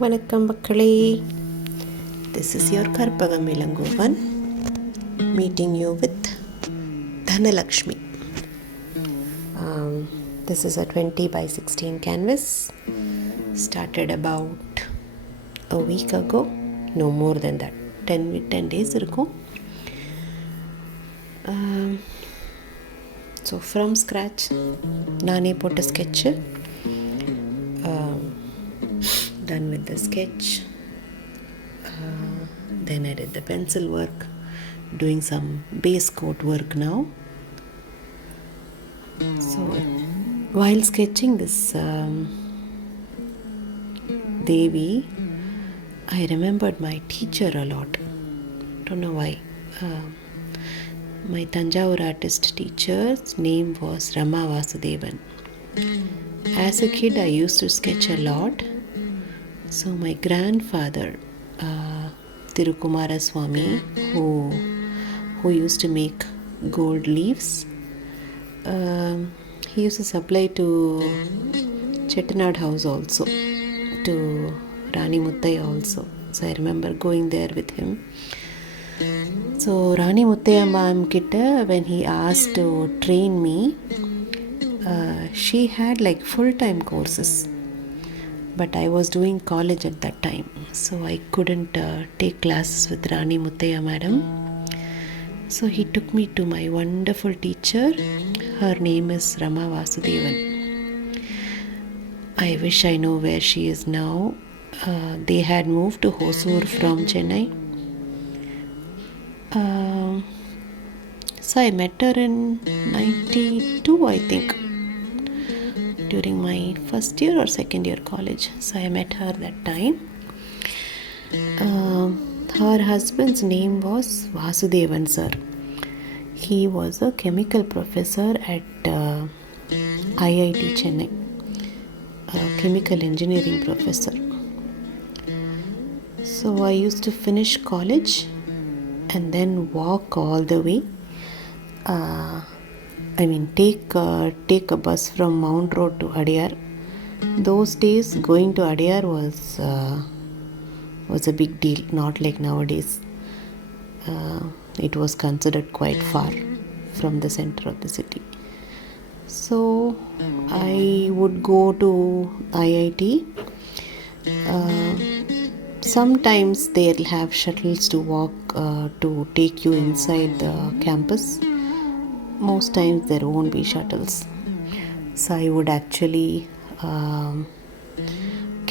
வணக்கம் மக்களே. This is your Karpagam Ilangovan meeting you with Dhanalakshmi. This is a 20 by 16 canvas. Started about a week ago. No more than that. 10 days இருக்கும். So from scratch நானே போட்ட sketch. Done with the sketch. Then I did the pencil work, doing some base coat work now. So while sketching this Devi, I remembered my teacher a lot. Don't know why. My Tanjavur artist teacher's name was Rama Vasudevan. As a kid I used to sketch a lot. So my grandfather, Tirukumara Swami, who used to make gold leaves, he used to supply to Chettinad house also, to Rani Muttaya also. So I remember going there with him. So Rani Muttaya ma'am kitta, when he asked to train me, she had like full-time courses. But I was doing college at that time, so I couldn't take classes with Rani Muttaya madam. So he took me to my wonderful teacher. Her name is Rama Vasudevan. I wish I know where she is now. They had moved to Hosur from Chennai. So I met her in 92, I think, during my first year or second year college. So I met her that time. Her husband's name was Vasudevan sir. He was a chemical professor at IIT Chennai, a chemical engineering professor. So I used to finish college and then walk all the way. Take a bus from Mount Road to Adyar. Those days going to Adyar was a big deal, not like nowadays. It was considered quite far from the center of the city. So I would go to IIT. Sometimes they'll have shuttles to walk to take you inside the campus. Most times there won't be shuttles. So I would actually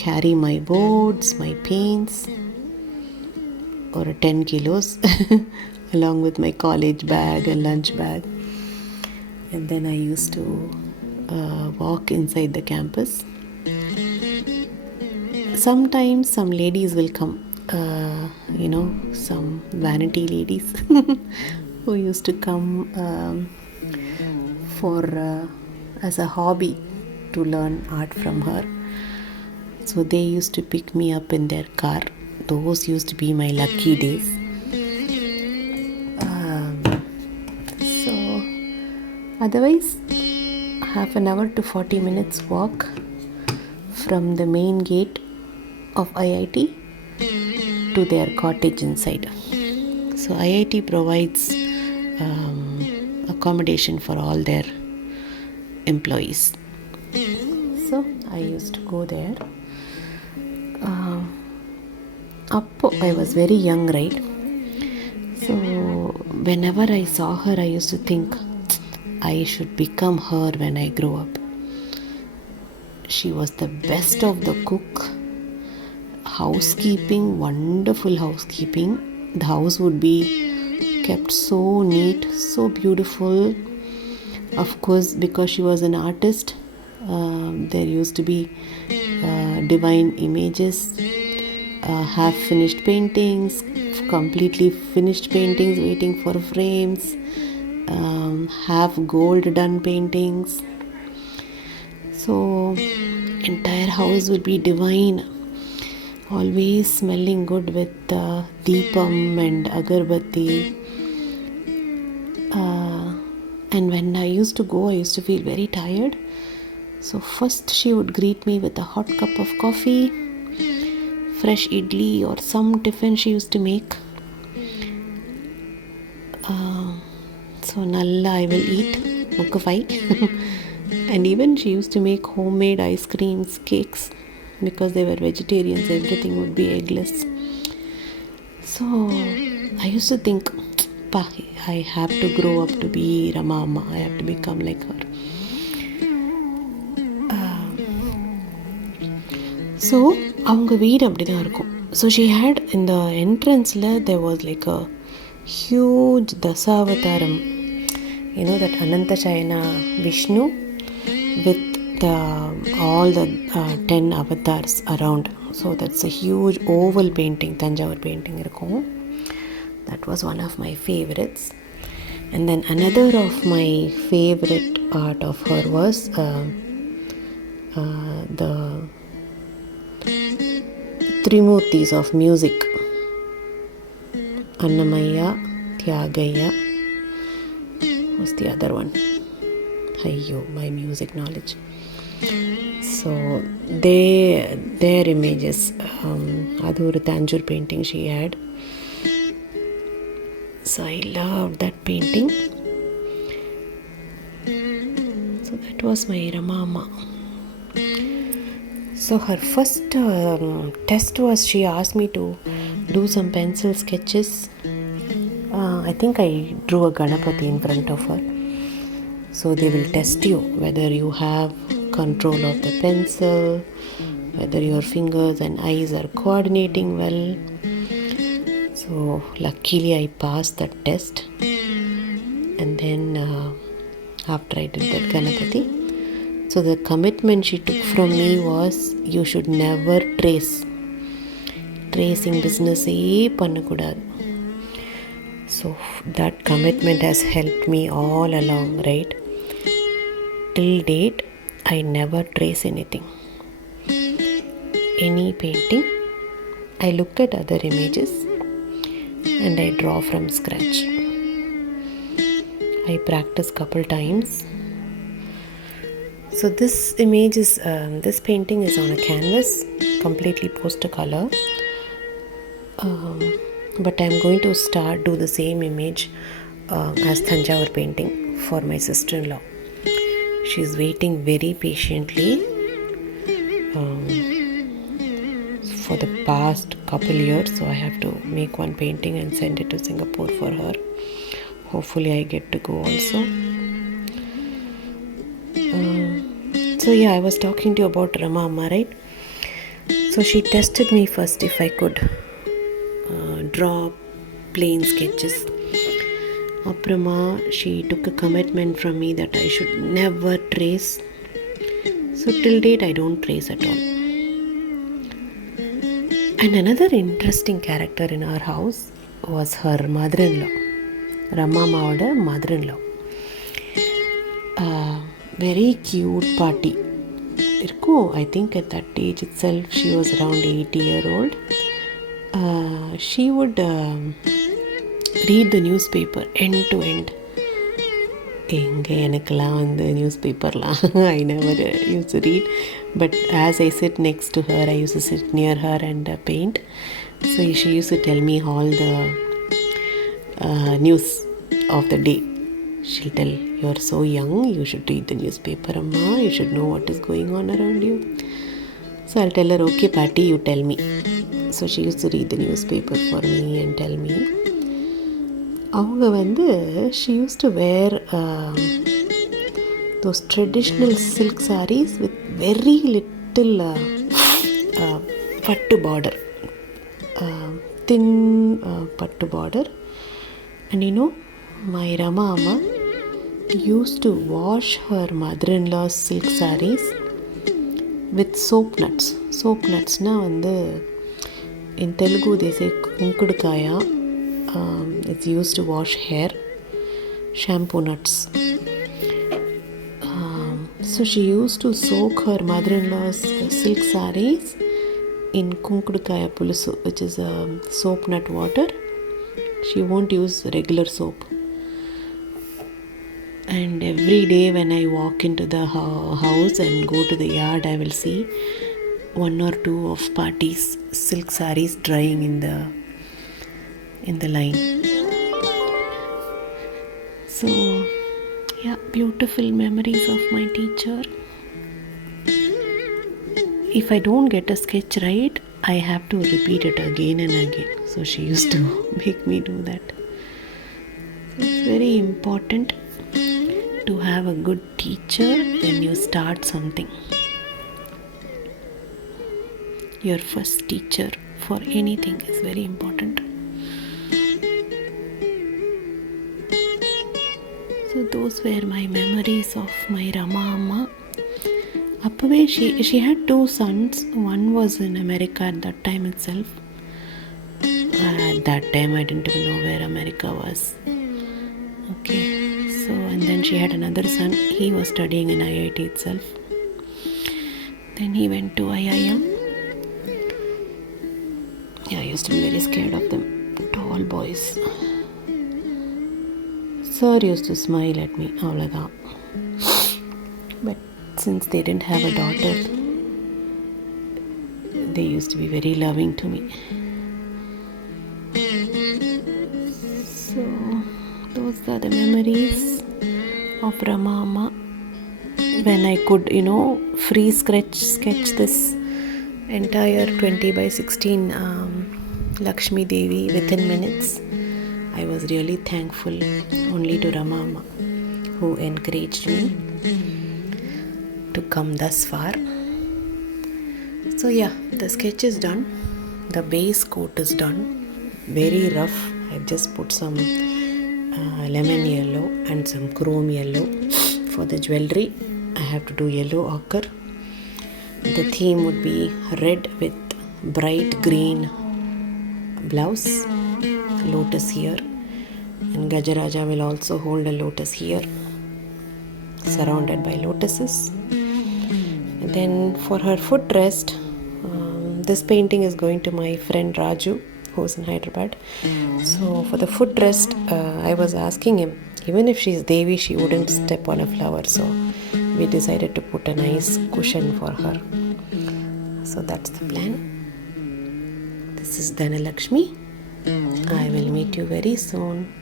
carry my boards, my paints, or 10 kilos along with my college bag and lunch bag. And then I used to walk inside the campus. Sometimes some ladies will come, some vanity ladies who used to come as a hobby to learn art from her. So they used to pick me up in their car. Those used to be my lucky days. So otherwise, half an hour to 40 minutes walk from the main gate of IIT to their cottage inside. So IIT provides accommodation for all their employees. So I used to go there. I was very young, right? So whenever I saw her, I used to think I should become her when I grow up. She was the best of the cook. Housekeeping, wonderful housekeeping. The house would be kept so neat, so beautiful. Of course, because she was an artist, there used to be divine images, half-finished paintings, completely finished paintings waiting for frames, half gold done paintings. So entire house would be divine, always smelling good with deepam and agarbatti. And when I used to go, I used to feel very tired. So first she would greet me with a hot cup of coffee, fresh idli or some tiffin she used to make. So nalla I will eat mukkavai. And even she used to make homemade ice creams, cakes, because they were vegetarians, everything would be eggless. So I used to think, I have to grow up to be Rama Amma. I have to become like her. So அவங்க வீடு அப்படி தான் இருக்கும். So she had in the entrance-ல there was like a huge Dasavataram, that Ananta Shayana Vishnu with all the 10 avatars around. So that's a huge oval painting, Tanjavur painting இருக்கும். That was one of my favorites. And then another of my favorite art of her was the Trimurtis of music. Annamaya, Tyagaya. What's the other one? Ayyo, my music knowledge. So their images, adu oru Tanjore painting she had. So I loved that painting. So that was my Rama Amma. So her first test was she asked me to do some pencil sketches. I think I drew a Ganapati in front of her. So they will test you whether you have control of the pencil, whether your fingers and eyes are coordinating well. So luckily I passed that test. And then after I did that Ganapati, so the commitment she took from me was, you should never trace. Tracing business pannakudadu. So that commitment has helped me all along, right? Till date, I never trace anything. Any painting, I look at other images and I draw from scratch. I practice couple times. So this image is, this painting is on a canvas, completely poster color. But I'm going to do the same image as Thanjavur painting for my sister-in-law. She's waiting very patiently for the past couple years. So I have to make one painting and send it to Singapore for her. Hopefully I get to go also. So yeah, I was talking to you about Rama Amma, right? So she tested me first if I could draw plain sketches. Aprama, she took a commitment from me that I should never trace. So till date I don't trace at all. And another interesting character in our house was her mother-in-law, Rama Ammaoda mother-in-law. Very cute party. I think at that age itself she was around 80-year-old. She would read the newspaper end to end. எனக்கெல்லாம் வந்து நியூஸ்பேப்பர்லாம் I never used to read, but as I sit next to her, I used to sit near her and paint. So she used to tell me all the news of the day. She'll tell, you're so young, you should read the newspaper, Amma, you should know what is going on around you. So I'll tell her, okay Patty, you tell me. So she used to read the newspaper for me and tell me. அவங்க வந்து she used to wear those traditional silk sarees with very little pattu border, thin pattu border. And my Rama Amma used to wash her mother-in-law's silk sarees with soap nuts. Soap nuts na வந்து in Telugu they say kunkudukaya. It's used to wash hair. Shampoo nuts. So she used to soak her mother-in-law's silk sarees in kunkudukaya pulusu, which is soap nut water. She won't use regular soap. And every day when I walk into the house and go to the yard, I will see one or two of parties silk sarees drying in the line. So yeah, beautiful memories of my teacher. If I don't get a sketch right, I have to repeat it again and again. So she used to make me do that. So it's very important to have a good teacher when you start something. Your first teacher for anything is very important. So those were my memories of my Rama Amma. Appave she had 2 sons. One was in America at that time itself. At that time I didn't even know where America was. Okay, so and then she had another son. He was studying in IIT itself. Then he went to IIM. Yeah, I used to be very scared of them. Tall boys. Sir used to smile at me. Avlaga. But since they didn't have a daughter, they used to be very loving to me. So those are the memories of Rama Amma. When I could, free sketch this entire 20 by 16 Lakshmi Devi within minutes, I was really thankful only to Rama Amma, who encouraged me to come thus far. So yeah, the sketch is done. The base coat is done. Very rough. I've just put some lemon yellow and some chrome yellow for the jewelry. I have to do yellow ochre. The theme would be red with bright green blouse, lotus here, and Gajaraja will also hold a lotus here, surrounded by lotuses. And then for her footrest, this painting is going to my friend Raju, who's in Hyderabad. So for the footrest, I was asking him, even if she's Devi, she wouldn't step on a flower. So we decided to put a nice cushion for her. So that's the plan. This is Dhanalakshmi. I will meet you very soon.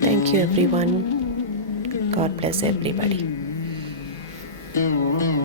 Thank you everyone. God bless everybody.